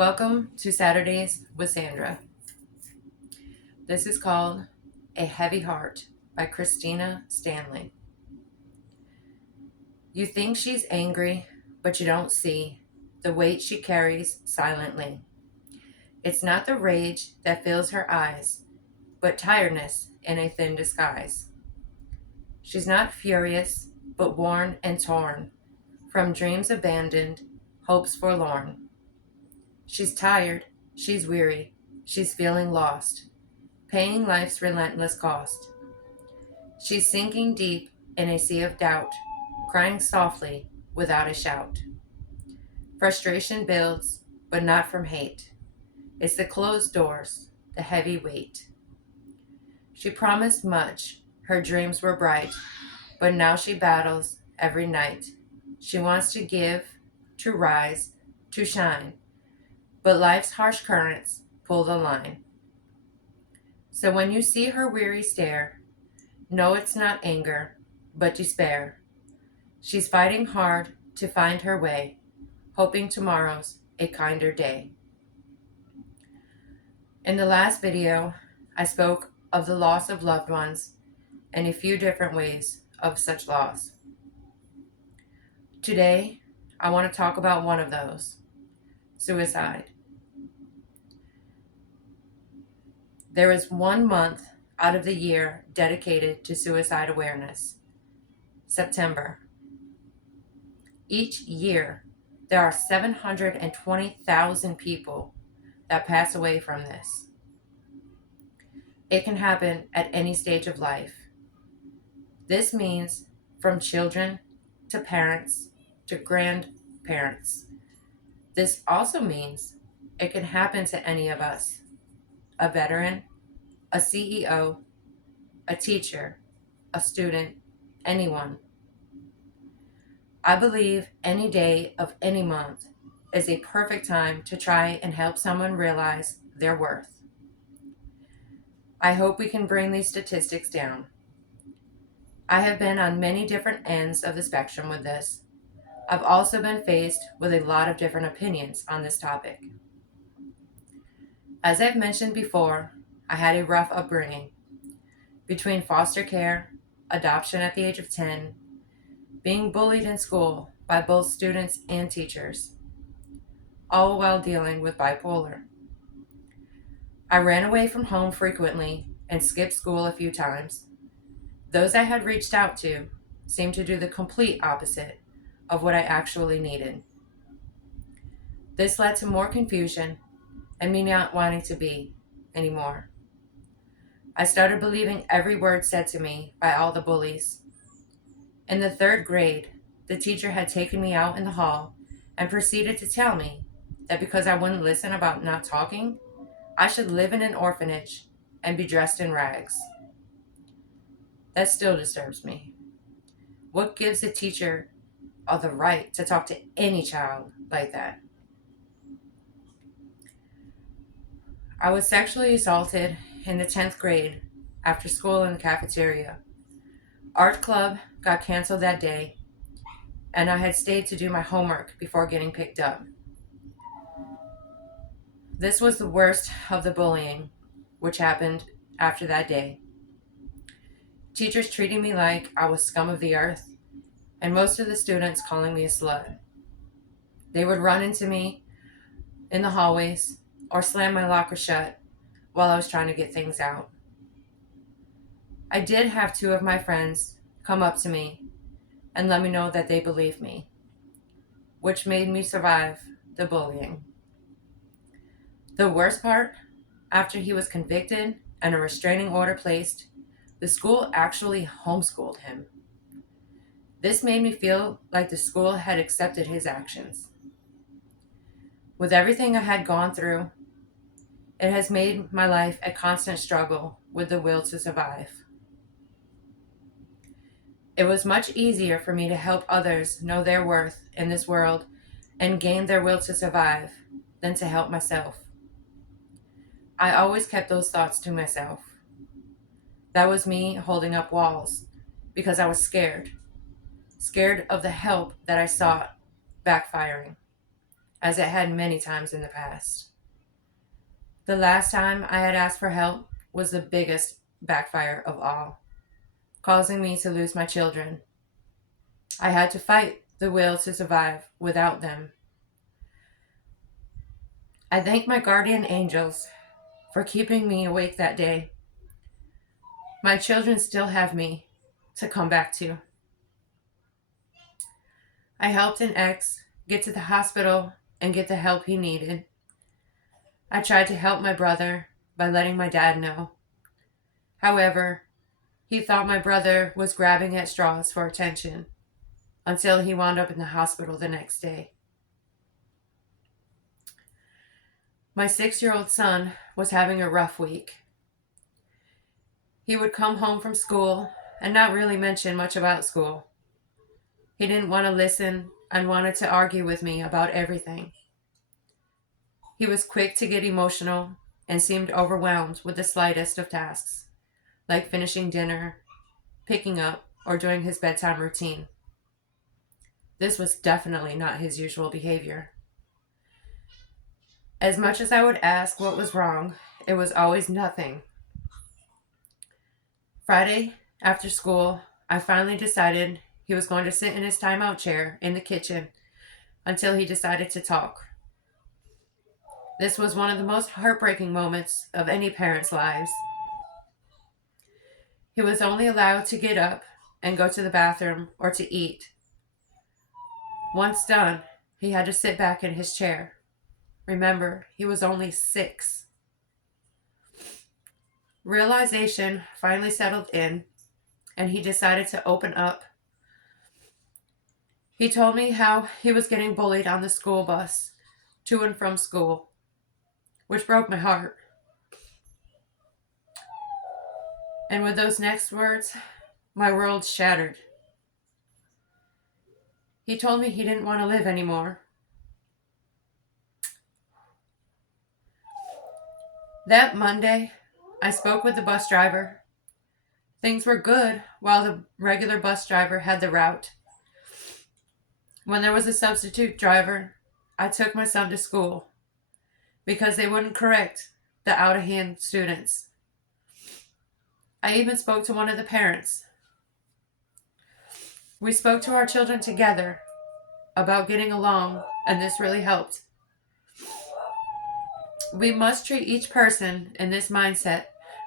Welcome to Saturdays with Sandra. This is called A Heavy Heart by Christina Stanley. You think she's angry, but you don't see the weight she carries silently. It's not the rage that fills her eyes, but tiredness in a thin disguise. She's not furious, but worn and torn from dreams abandoned, hopes forlorn. She's tired, she's weary, she's feeling lost, paying life's relentless cost. She's sinking deep in a sea of doubt, crying softly without a shout. Frustration builds, but not from hate. It's the closed doors, the heavy weight. She promised much, her dreams were bright, but now she battles every night. She wants to give, to rise, to shine, but life's harsh currents pull the line. So when you see her weary stare, know it's not anger, but despair. She's fighting hard to find her way, hoping tomorrow's a kinder day. In the last video, I spoke of the loss of loved ones and a few different ways of such loss. Today, I want to talk about one of those, suicide. There is 1 month out of the year dedicated to suicide awareness, September. Each year, there are 720,000 people that pass away from this. It can happen at any stage of life. This means from children to parents to grandparents. This also means it can happen to any of us, a veteran, a CEO, a teacher, a student, anyone. I believe any day of any month is a perfect time to try and help someone realize their worth. I hope we can bring these statistics down. I have been on many different ends of the spectrum with this. I've also been faced with a lot of different opinions on this topic. As I've mentioned before, I had a rough upbringing. Between foster care, adoption at the age of 10, being bullied in school by both students and teachers, all while dealing with bipolar. I ran away from home frequently and skipped school a few times. Those I had reached out to seemed to do the complete opposite of what I actually needed. This led to more confusion and me not wanting to be anymore. I started believing every word said to me by all the bullies. In the 3rd grade, the teacher had taken me out in the hall and proceeded to tell me that because I wouldn't listen about not talking, I should live in an orphanage and be dressed in rags. That still disturbs me. What gives a teacher the right to talk to any child like that? I was sexually assaulted in the 10th grade after school in the cafeteria. Art club got canceled that day, and I had stayed to do my homework before getting picked up. This was the worst of the bullying, which happened after that day. Teachers treating me like I was scum of the earth, and most of the students calling me a slut. They would run into me in the hallways or slam my locker shut while I was trying to get things out. I did have 2 of my friends come up to me and let me know that they believed me, which made me survive the bullying. The worst part, after he was convicted and a restraining order placed, the school actually homeschooled him. This made me feel like the school had accepted his actions. With everything I had gone through, it has made my life a constant struggle with the will to survive. It was much easier for me to help others know their worth in this world and gain their will to survive than to help myself. I always kept those thoughts to myself. That was me holding up walls because I was scared of the help that I sought backfiring. as it had many times in the past. The last time I had asked for help was the biggest backfire of all, causing me to lose my children. I had to fight the will to survive without them. I thank my guardian angels for keeping me awake that day. My children still have me to come back to. I helped an ex get to the hospital and get the help he needed. I tried to help my brother by letting my dad know. However, he thought my brother was grabbing at straws for attention until he wound up in the hospital the next day. My 6-year-old son was having a rough week. He would come home from school and not really mention much about school. He didn't want to listen and wanted to argue with me about everything. He was quick to get emotional and seemed overwhelmed with the slightest of tasks, like finishing dinner, picking up, or doing his bedtime routine. This was definitely not his usual behavior. As much as I would ask what was wrong, it was always nothing. Friday, after school, I finally decided he was going to sit in his timeout chair in the kitchen until he decided to talk. This was one of the most heartbreaking moments of any parent's lives. He was only allowed to get up and go to the bathroom or to eat. Once done, he had to sit back in his chair. Remember, he was only 6. Realization finally settled in, and he decided to open up. He told me how he was getting bullied on the school bus to and from school, which broke my heart. And with those next words, my world shattered. He told me he didn't want to live anymore. That Monday, I spoke with the bus driver. Things were good while the regular bus driver had the route. When there was a substitute driver, I took my son to school because they wouldn't correct the out-of-hand students. I even spoke to one of the parents. We spoke to our children together about getting along, and this really helped. We must treat each person in this mindset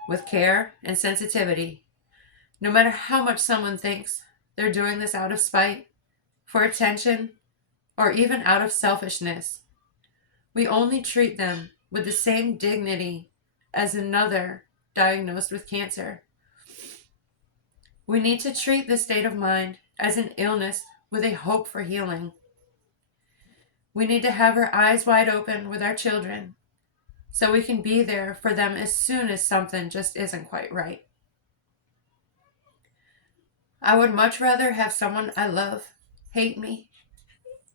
with care and sensitivity, no matter how much someone thinks they're doing this out of spite, for attention, or even out of selfishness. We only treat them with the same dignity as another diagnosed with cancer. We need to treat this state of mind as an illness with a hope for healing. We need to have our eyes wide open with our children so we can be there for them as soon as something just isn't quite right. I would much rather have someone I love hate me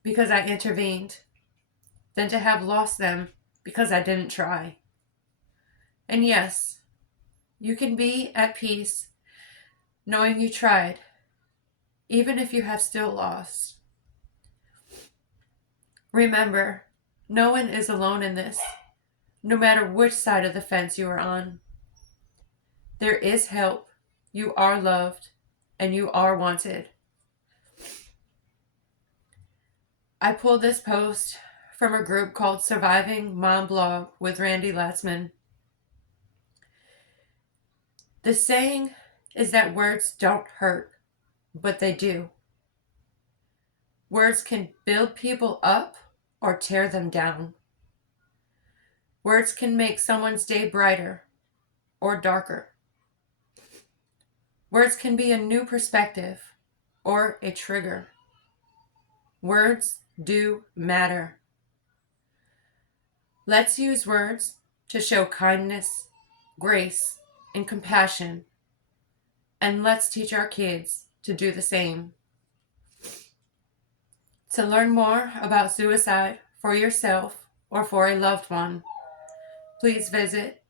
because I intervened than to have lost them because I didn't try. And yes, you can be at peace knowing you tried, even if you have still lost. Remember, no one is alone in this, no matter which side of the fence you are on. There is help, you are loved, and you are wanted. I pulled this post from a group called Surviving Mom Blog with Randy Latzman. The saying is that words don't hurt, but they do. Words can build people up or tear them down. Words can make someone's day brighter or darker. Words can be a new perspective or a trigger. Words do matter. Let's use words to show kindness, grace, and compassion, and let's teach our kids to do the same. To learn more about suicide for yourself or for a loved one, please visit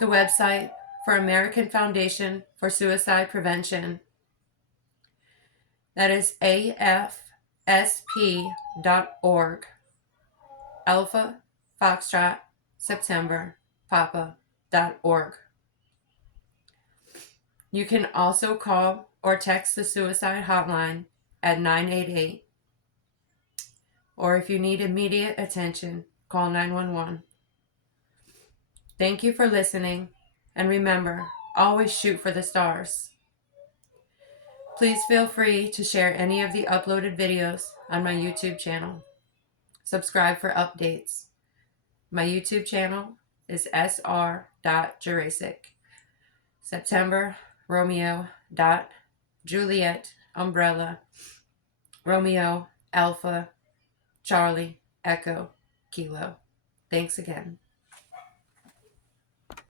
the website for American Foundation for Suicide Prevention. That is afsp.org. Alpha, Foxtrot, September, Papa.org. You can also call or text the suicide hotline at 988, or if you need immediate attention, call 911. Thank you for listening, and remember, always shoot for the stars. Please feel free to share any of the uploaded videos on my YouTube channel. Subscribe for updates. My YouTube channel is sr.jurassic. September, Romeo, dot, Juliet, Umbrella, Romeo, Alpha, Charlie, Echo, Kilo. Thanks again.